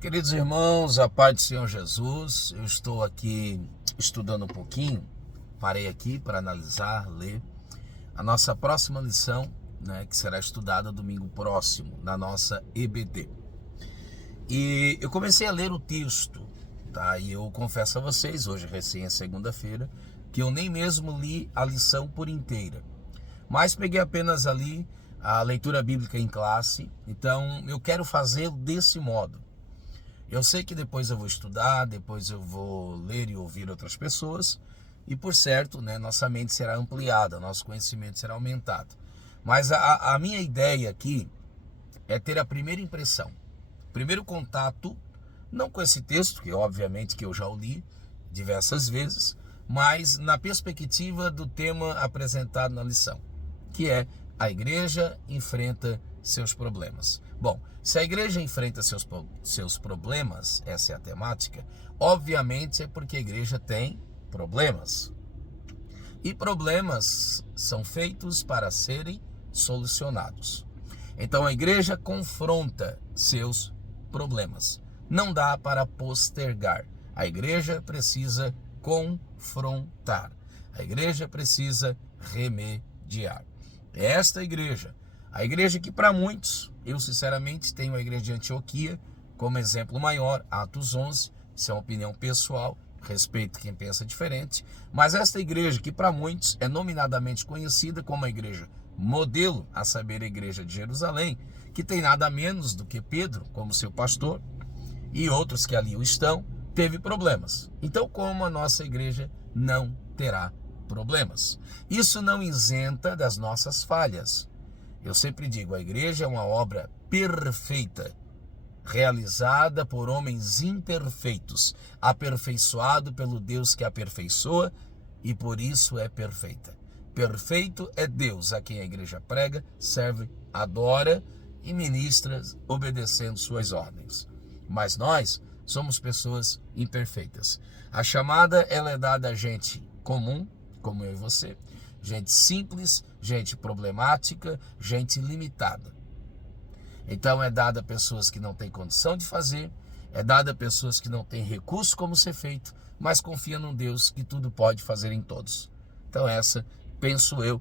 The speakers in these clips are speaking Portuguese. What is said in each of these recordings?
Queridos irmãos, a paz do Senhor Jesus, eu estou aqui estudando um pouquinho, parei aqui para analisar, ler a nossa próxima lição, que será estudada domingo próximo, na nossa EBD. E eu comecei a ler o texto, tá? E eu confesso a vocês, hoje recém é segunda-feira, que eu nem mesmo li a lição por inteira, mas peguei apenas ali a leitura bíblica em classe, então eu quero fazer desse modo. Eu sei que depois eu vou estudar, depois eu vou ler e ouvir outras pessoas e, por certo, nossa mente será ampliada, nosso conhecimento será aumentado. Mas a minha ideia aqui é ter a primeira impressão, primeiro contato, não com esse texto, que obviamente que eu já o li diversas vezes, mas na perspectiva do tema apresentado na lição, que é a igreja enfrenta seus problemas. Bom, se a igreja enfrenta seus problemas, essa é a temática, obviamente é porque a igreja tem problemas. E problemas são feitos para serem solucionados. Então a igreja confronta seus problemas. Não dá para postergar. A igreja precisa confrontar. A igreja precisa remediar. É esta igreja. A igreja que para muitos, eu sinceramente tenho a igreja de Antioquia como exemplo maior, Atos 11, isso é uma opinião pessoal, respeito quem pensa diferente, mas esta igreja que para muitos é nominadamente conhecida como a igreja modelo, a saber, a igreja de Jerusalém, que tem nada menos do que Pedro como seu pastor e outros que ali o estão, teve problemas. Então, como a nossa igreja não terá problemas? Isso não isenta das nossas falhas. Eu sempre digo, a igreja é uma obra perfeita, realizada por homens imperfeitos, aperfeiçoado pelo Deus que aperfeiçoa e por isso é perfeita. Perfeito é Deus a quem a igreja prega, serve, adora e ministra obedecendo suas ordens. Mas nós somos pessoas imperfeitas. A chamada ela é dada a gente comum, como eu e você, gente simples, gente problemática, gente limitada. Então é dada a pessoas que não têm condição de fazer, é dada a pessoas que não têm recurso como ser feito, mas confiam num Deus que tudo pode fazer em todos. Então essa, penso eu,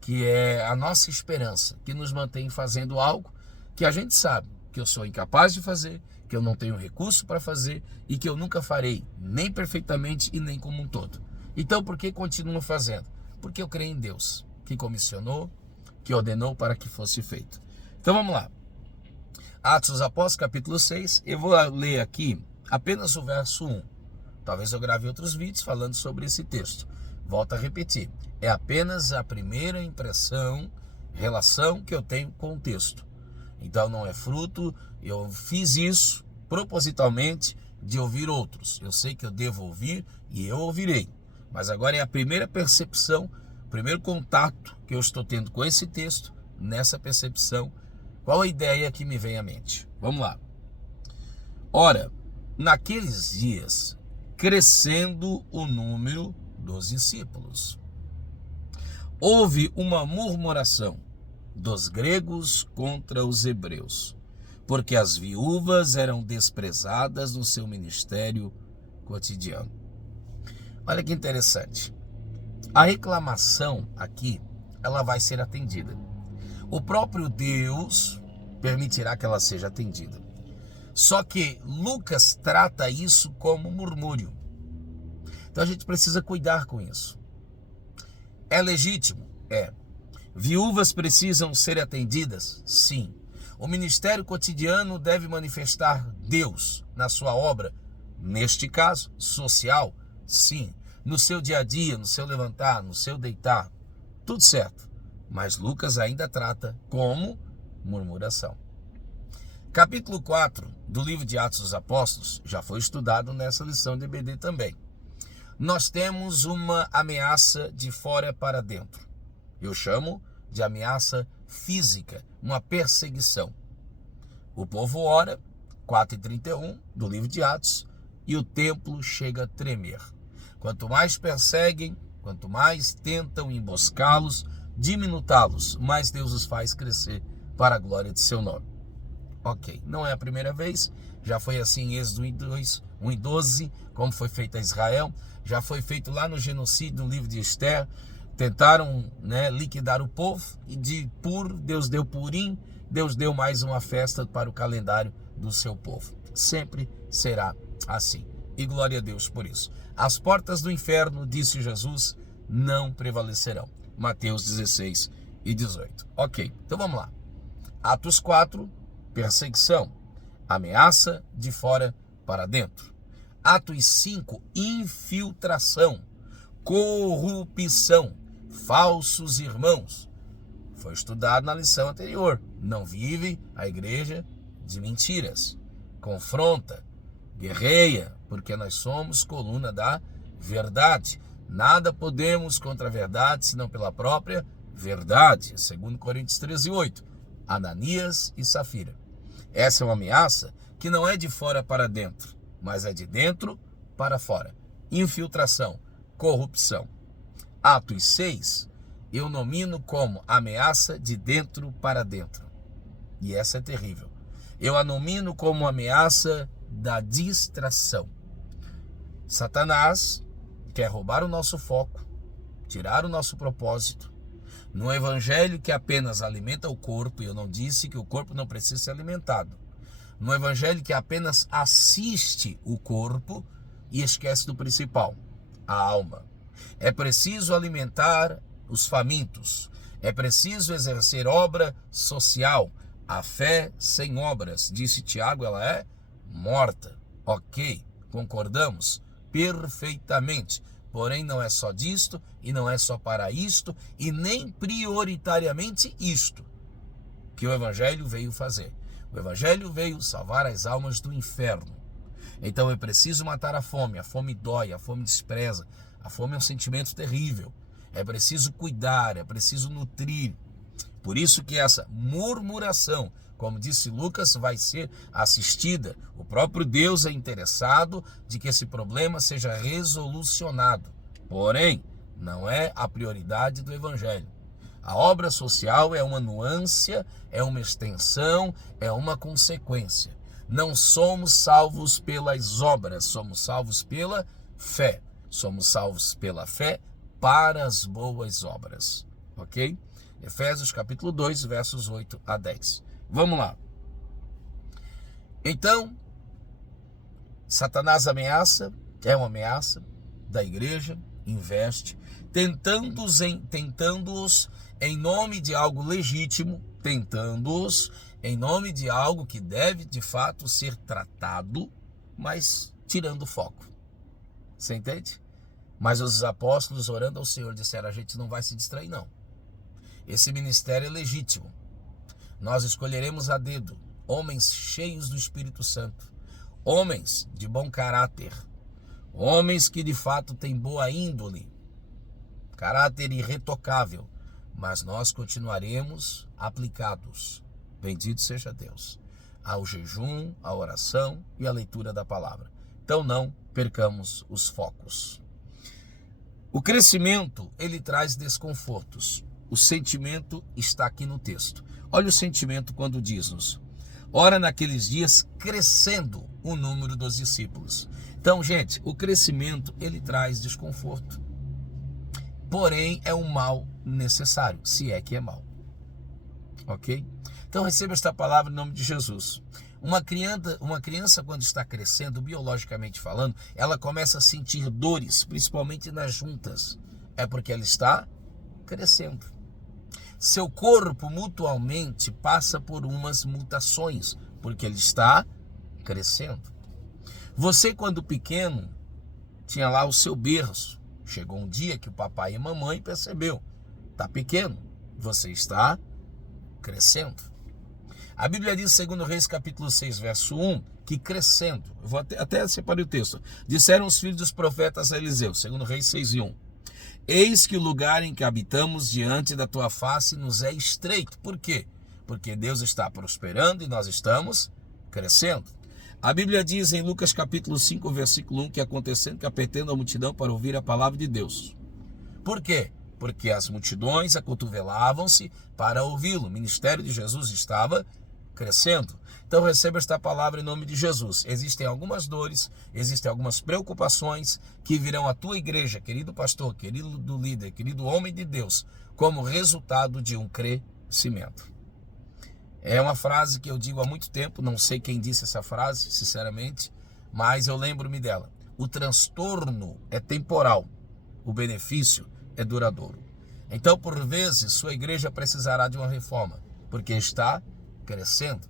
que é a nossa esperança, que nos mantém fazendo algo que a gente sabe que eu sou incapaz de fazer, que eu não tenho recurso para fazer e que eu nunca farei, nem perfeitamente e nem como um todo. Então por que continuo fazendo? Porque eu creio em Deus, que comissionou, que ordenou para que fosse feito. Então vamos lá. Atos dos Apóstolos, capítulo 6. Eu vou ler aqui apenas o verso 1. Talvez eu grave outros vídeos falando sobre esse texto. Volto a repetir. É apenas a primeira impressão, relação que eu tenho com o texto. Então não é fruto, eu fiz isso propositalmente de ouvir outros. Eu sei que eu devo ouvir e eu ouvirei. Mas agora é a primeira percepção, o primeiro contato que eu estou tendo com esse texto, nessa percepção, qual a ideia que me vem à mente? Vamos lá. Ora, naqueles dias, crescendo o número dos discípulos, houve uma murmuração dos gregos contra os hebreus, porque as viúvas eram desprezadas no seu ministério cotidiano. Olha que interessante. A reclamação aqui, ela vai ser atendida. O próprio Deus permitirá que ela seja atendida. Só que Lucas trata isso como murmúrio. Então a gente precisa cuidar com isso. É legítimo? É. Viúvas precisam ser atendidas? Sim. O ministério cotidiano deve manifestar Deus na sua obra, neste caso, social? Sim. No seu dia a dia, no seu levantar, no seu deitar, tudo certo. Mas Lucas ainda trata como murmuração. Capítulo 4 do livro de Atos dos Apóstolos já foi estudado nessa lição de EBD também. Nós temos uma ameaça de fora para dentro. Eu chamo de ameaça física, uma perseguição. O povo ora, 4:31 do livro de Atos, e o templo chega a tremer. Quanto mais perseguem, quanto mais tentam emboscá-los, diminutá-los, mais Deus os faz crescer para a glória de seu nome. Ok, não é a primeira vez, já foi assim em Êxodo 1 e 12, como foi feito a Israel, já foi feito lá no genocídio, no livro de Esther, tentaram, liquidar o povo, e de Pur, Deus deu Purim, Deus deu mais uma festa para o calendário do seu povo. Sempre será assim. E glória a Deus por isso. As portas do inferno, disse Jesus, não prevalecerão. Mateus 16 e 18. Ok, então vamos lá. Atos 4, perseguição, ameaça de fora para dentro. Atos 5, infiltração, corrupção, falsos irmãos. Foi estudado na lição anterior. Não vive a igreja de mentiras. Confronta, guerreia, porque nós somos coluna da verdade. Nada podemos contra a verdade, senão pela própria verdade. 2 Coríntios 13, 8. Ananias e Safira. Essa é uma ameaça que não é de fora para dentro, mas é de dentro para fora. Infiltração, corrupção. Atos 6, eu nomino como ameaça de dentro para dentro. E essa é terrível. Eu a nomino como ameaça da distração. Satanás quer roubar o nosso foco, tirar o nosso propósito. No evangelho que apenas alimenta o corpo, e eu não disse que o corpo não precisa ser alimentado. No evangelho que apenas assiste o corpo e esquece do principal, a alma. É preciso alimentar os famintos. É preciso exercer obra social. A fé sem obras, disse Tiago, ela é morta. Ok, concordamos perfeitamente. Porém, não é só disto, e não é só para isto, e nem prioritariamente isto que o evangelho veio fazer. O evangelho veio salvar as almas do inferno. Então é preciso matar a fome dói, a fome despreza, a fome é um sentimento terrível. É preciso cuidar, é preciso nutrir. Por isso que essa murmuração, como disse Lucas, vai ser assistida. O próprio Deus é interessado de que esse problema seja resolucionado. Porém, não é a prioridade do evangelho. A obra social é uma nuance, é uma extensão, é uma consequência. Não somos salvos pelas obras, somos salvos pela fé. Somos salvos pela fé para as boas obras. Ok? Efésios capítulo 2, versos 8 a 10. Vamos lá. Então, Satanás ameaça, é uma ameaça da igreja, investe, tentando-os em nome de algo legítimo, tentando-os em nome de algo que deve de fato ser tratado, mas tirando o foco. Você entende? Mas os apóstolos, orando ao Senhor, disseram: a gente não vai se distrair, não. Esse ministério é legítimo. Nós escolheremos a dedo homens cheios do Espírito Santo, homens de bom caráter, homens que de fato têm boa índole, caráter irretocável, mas nós continuaremos aplicados, bendito seja Deus, ao jejum, à oração e à leitura da palavra. Então não percamos os focos. O crescimento, ele traz desconfortos. O sentimento está aqui no texto. Olha o sentimento quando diz-nos: ora, naqueles dias, crescendo o número dos discípulos. Então, gente, o crescimento, ele traz desconforto. Porém, é um mal necessário, se é que é mal. Ok? Então, receba esta palavra em nome de Jesus. Uma criança, quando está crescendo, biologicamente falando, ela começa a sentir dores, principalmente nas juntas. É porque ela está crescendo. Seu corpo mutualmente passa por umas mutações, porque ele está crescendo. Você, quando pequeno, tinha lá o seu berço. Chegou um dia que o papai e a mamãe percebeu: está pequeno, você está crescendo. A Bíblia diz, segundo Reis, capítulo 6, verso 1, que crescendo, eu vou até separar o texto, disseram os filhos dos profetas a Eliseu, segundo Reis 6 e 1, eis que o lugar em que habitamos diante da tua face nos é estreito. Por quê? Porque Deus está prosperando e nós estamos crescendo. A Bíblia diz em Lucas capítulo 5, versículo 1, que acontecendo que apertando a multidão para ouvir a palavra de Deus. Por quê? Porque as multidões acotovelavam-se para ouvi-lo. O ministério de Jesus estava crescendo? Então receba esta palavra em nome de Jesus. Existem algumas dores, existem algumas preocupações que virão à tua igreja, querido pastor, querido líder, querido homem de Deus, como resultado de um crescimento. É uma frase que eu digo há muito tempo, não sei quem disse essa frase, sinceramente, mas eu lembro-me dela. O transtorno é temporal, o benefício é duradouro. Então, por vezes, sua igreja precisará de uma reforma, porque está crescendo.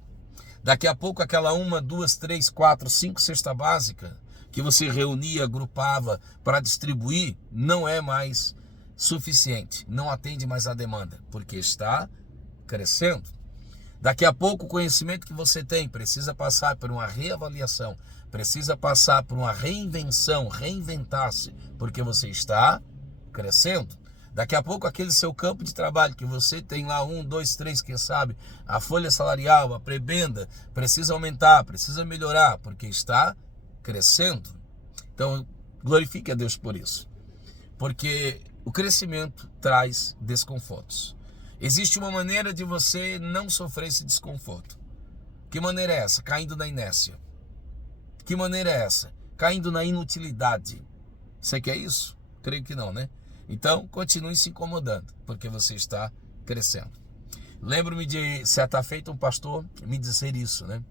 Daqui a pouco, aquela 1, 2, 3, 4, 5 cesta básica que você reunia, agrupava para distribuir, não é mais suficiente, não atende mais à demanda, porque está crescendo. Daqui a pouco, o conhecimento que você tem precisa passar por uma reavaliação, precisa passar por uma reinvenção, reinventar-se, porque você está crescendo. Daqui a pouco, aquele seu campo de trabalho que você tem lá 1, 2, 3, quem sabe, a folha salarial, a prebenda, precisa aumentar, precisa melhorar, porque está crescendo. Então, glorifique a Deus por isso. Porque o crescimento traz desconfortos. Existe uma maneira de você não sofrer esse desconforto. Que maneira é essa? Caindo na inércia. Que maneira é essa? Caindo na inutilidade. Você quer isso? Creio que não, né? Então, continue se incomodando, porque você está crescendo. Lembro-me de certa feita um pastor me dizer isso, né?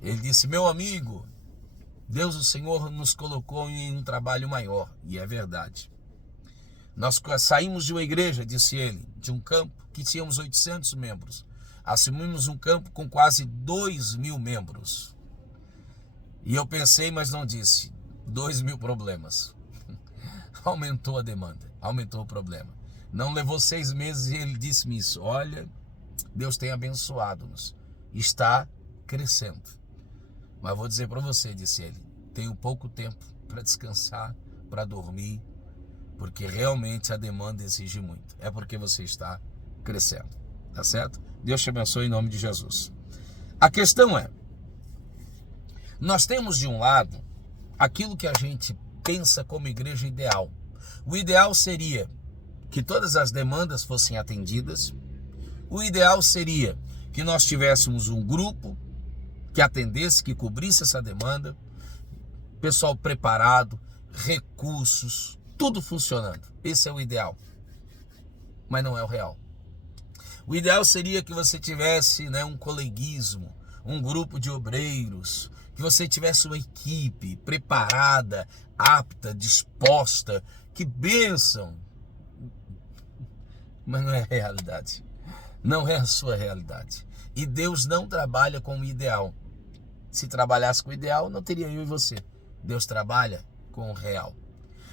Ele disse: meu amigo, Deus, o Senhor, nos colocou em um trabalho maior. E é verdade. Nós saímos de uma igreja, disse ele, de um campo que tínhamos 800 membros. Assumimos um campo com quase 2.000 membros. E eu pensei, mas não disse. 2.000 problemas. Aumentou a demanda, aumentou o problema. Não levou 6 meses e ele disse-me isso. Olha, Deus tem abençoado-nos. Está crescendo. Mas vou dizer para você, disse ele, tenho pouco tempo para descansar, para dormir, porque realmente a demanda exige muito. É porque você está crescendo. Tá certo? Deus te abençoe em nome de Jesus. A questão é, nós temos de um lado aquilo que a gente pensa como igreja ideal. O ideal seria que todas as demandas fossem atendidas. O ideal seria que nós tivéssemos um grupo que atendesse, que cobrisse essa demanda, pessoal preparado, recursos, tudo funcionando. Esse é o ideal, mas não é o real. O ideal seria que você tivesse, um coleguismo, um grupo de obreiros, que você tivesse uma equipe preparada, apta, disposta. Que bênção! Mas não é a realidade. Não é a sua realidade. E Deus não trabalha com o ideal. Se trabalhasse com o ideal, não teria eu e você. Deus trabalha com o real.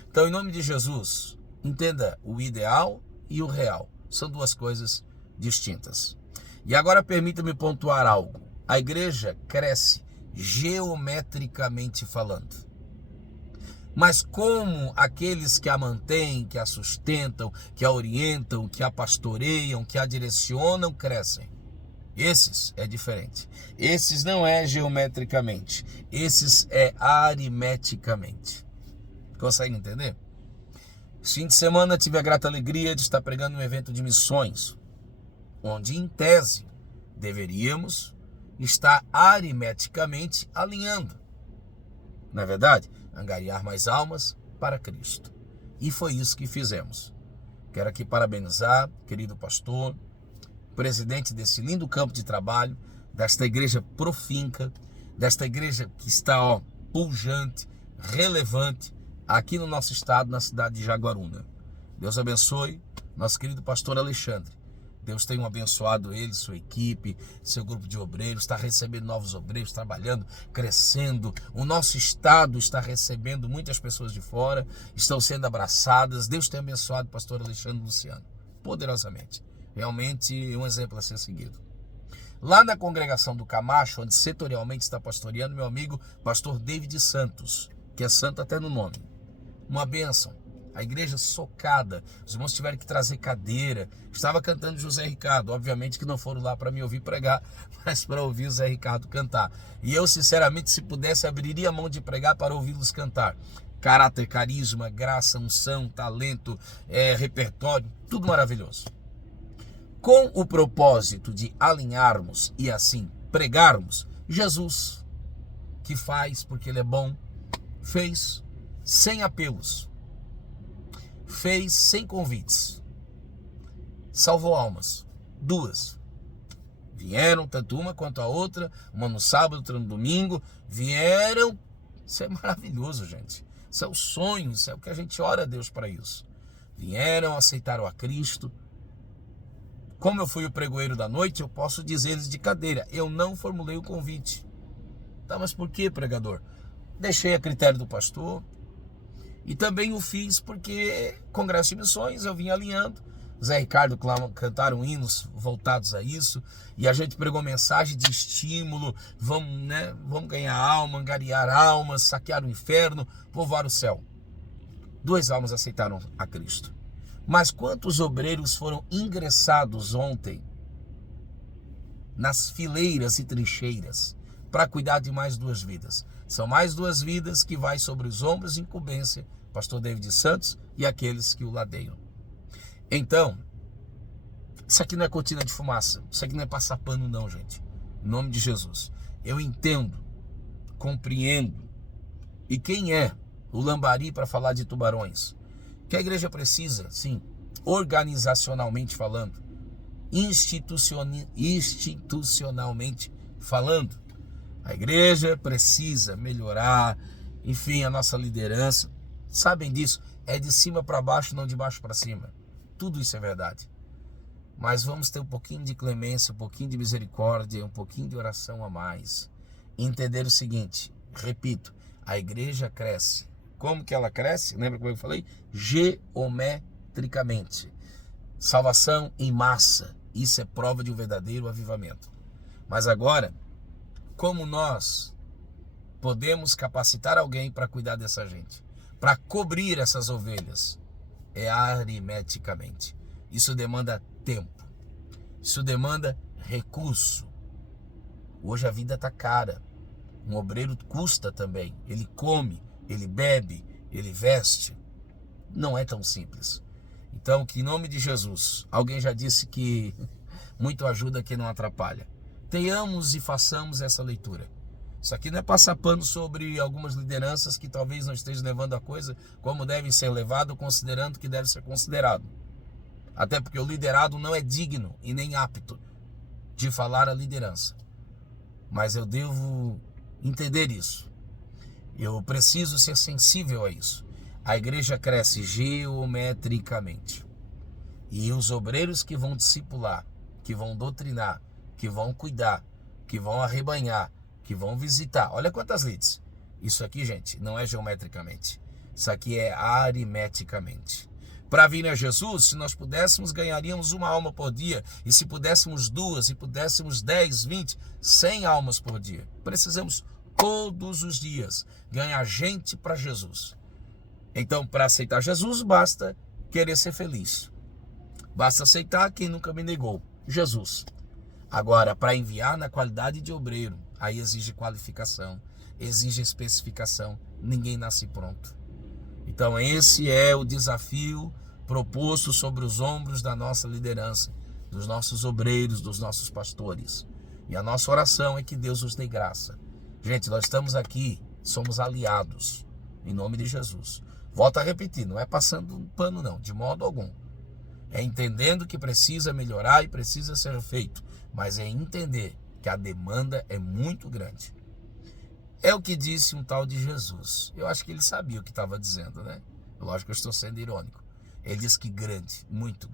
Então, em nome de Jesus, entenda o ideal e o real. São duas coisas distintas. E agora permita-me pontuar algo. A igreja cresce geometricamente falando. Mas como aqueles que a mantêm, que a sustentam, que a orientam, que a pastoreiam, que a direcionam, crescem. Esses é diferente. Esses não é geometricamente. Esses é aritmeticamente. Consegue entender? Esse fim de semana tive a grata alegria de estar pregando um evento de missões, onde em tese deveríamos estar aritmeticamente alinhando. Não é verdade? Angariar mais almas para Cristo. E foi isso que fizemos. Quero aqui parabenizar, querido pastor, presidente desse lindo campo de trabalho, desta igreja profinca, desta igreja que está pujante, relevante, aqui no nosso estado, na cidade de Jaguaruna. Deus abençoe nosso querido pastor Alexandre. Deus tem abençoado ele, sua equipe, seu grupo de obreiros, está recebendo novos obreiros, trabalhando, crescendo. O nosso estado está recebendo muitas pessoas de fora, estão sendo abraçadas. Deus tem abençoado o pastor Alexandre Luciano, poderosamente. Realmente um exemplo a ser seguido. Lá na congregação do Camacho, onde setorialmente está pastoreando meu amigo pastor David Santos, que é santo até no nome. Uma bênção. A igreja socada, os irmãos tiveram que trazer cadeira. Estava cantando José Ricardo, obviamente que não foram lá para me ouvir pregar, mas para ouvir o Zé Ricardo cantar. E eu, sinceramente, se pudesse, abriria a mão de pregar para ouvi-los cantar. Caráter, carisma, graça, unção, talento, repertório, tudo maravilhoso. Com o propósito de alinharmos e assim pregarmos Jesus, que faz porque Ele é bom, fez sem apelos, fez sem convites, salvou almas, 2. Vieram, tanto uma quanto a outra, uma no sábado, outra no domingo, vieram. Isso é maravilhoso, gente. Isso é o sonho, isso é o que a gente ora a Deus para isso. Vieram, aceitaram a Cristo. Como eu fui o pregoeiro da noite, eu posso dizer-lhes de cadeira, eu não formulei o convite. Tá, mas por que, pregador? Deixei a critério do pastor e também o fiz porque Congresso de Missões eu vim alinhando. Zé e Ricardo cantaram hinos voltados a isso e a gente pregou mensagem de estímulo, vamos ganhar alma, angariar almas, saquear o inferno, povoar o céu. 2 almas aceitaram a Cristo. Mas quantos obreiros foram ingressados ontem nas fileiras e trincheiras para cuidar de mais 2 vidas? São mais 2 vidas que vai sobre os ombros de incumbência, pastor David Santos e aqueles que o ladeiam. Então, isso aqui não é cortina de fumaça, isso aqui não é passar pano não, gente. Em nome de Jesus. Eu entendo, compreendo. E quem é o lambari para falar de tubarões? Que a igreja precisa, sim, organizacionalmente falando, institucionalmente falando, a igreja precisa melhorar, enfim, a nossa liderança. Sabem disso? É de cima para baixo, não de baixo para cima. Tudo isso é verdade. Mas vamos ter um pouquinho de clemência, um pouquinho de misericórdia, um pouquinho de oração a mais. Entender o seguinte, repito, a igreja cresce. Como que ela cresce? Lembra como eu falei? Geometricamente. Salvação em massa. Isso é prova de um verdadeiro avivamento. Mas agora, como nós podemos capacitar alguém para cuidar dessa gente? Para cobrir essas ovelhas? É aritmeticamente. Isso demanda tempo. Isso demanda recurso. Hoje a vida está cara. Um obreiro custa também. Ele come, ele bebe, ele veste. Não é tão simples. Então, que em nome de Jesus, alguém já disse que muito ajuda quem não atrapalha. Tenhamos e façamos essa leitura. Isso aqui não é passar pano sobre algumas lideranças que talvez não estejam levando a coisa como devem ser levado, considerando que deve ser considerado. Até porque o liderado não é digno e nem apto de falar a liderança. Mas eu devo entender isso. Eu preciso ser sensível a isso. A igreja cresce geometricamente. E os obreiros que vão discipular, que vão doutrinar, que vão cuidar, que vão arrebanhar, que vão visitar. Olha quantas leads. Isso aqui, gente, não é geometricamente. Isso aqui é aritmeticamente. Para vir a Jesus, se nós pudéssemos, ganharíamos 1 alma por dia. E se pudéssemos 2, e pudéssemos 10, 20, 100 almas por dia. Precisamos todos os dias ganhar gente para Jesus. Então, para aceitar Jesus, basta querer ser feliz. Basta aceitar quem nunca me negou, Jesus. Agora, para enviar na qualidade de obreiro, aí exige qualificação, exige especificação. Ninguém nasce pronto. Então, esse é o desafio proposto sobre os ombros da nossa liderança, dos nossos obreiros, dos nossos pastores. E a nossa oração é que Deus nos dê graça. Gente, nós estamos aqui, somos aliados, em nome de Jesus. Volto a repetir, não é passando um pano não, de modo algum. É entendendo que precisa melhorar e precisa ser feito, mas é entender que a demanda é muito grande. É o que disse um tal de Jesus. Eu acho que ele sabia o que estava dizendo, né? Lógico que eu estou sendo irônico. Ele disse que muito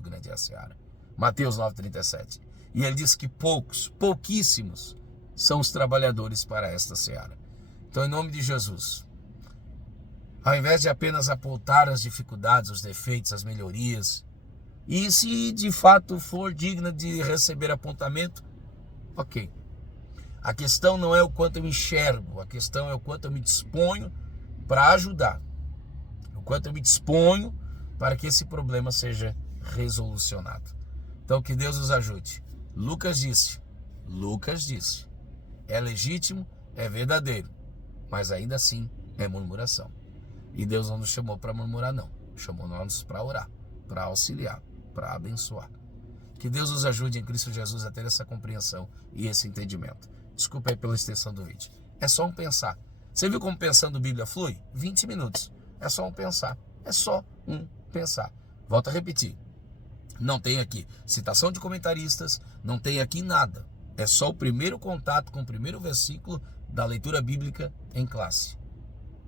grande é a seara. Mateus 9,37. E ele diz que pouquíssimos são os trabalhadores para esta seara. Então, em nome de Jesus, ao invés de apenas apontar as dificuldades, os defeitos, as melhorias, e se de fato for digna de receber apontamento, ok. A questão não é o quanto eu enxergo, a questão é o quanto eu me disponho para ajudar, o quanto eu me disponho para que esse problema seja resolucionado. Então, que Deus nos ajude. Lucas disse, é legítimo, é verdadeiro, mas ainda assim é murmuração. E Deus não nos chamou para murmurar não, chamou-nos para orar, para auxiliar, para abençoar. Que Deus nos ajude em Cristo Jesus a ter essa compreensão e esse entendimento. Desculpa aí pela extensão do vídeo. É só um pensar. Você viu como pensando Bíblia flui? 20 minutos. É só um pensar. É só um pensar. Volto a repetir. Não tem aqui citação de comentaristas, não tem aqui nada. É só o primeiro contato com o primeiro versículo da leitura bíblica em classe.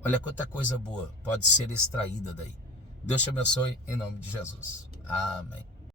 Olha quanta coisa boa pode ser extraída daí. Deus te abençoe em nome de Jesus. Amém.